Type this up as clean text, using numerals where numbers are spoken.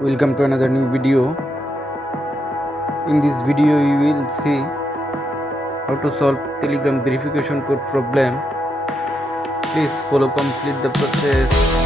Welcome to another new video. In this video you will see how to solve Telegram verification code problem. Please follow complete the process.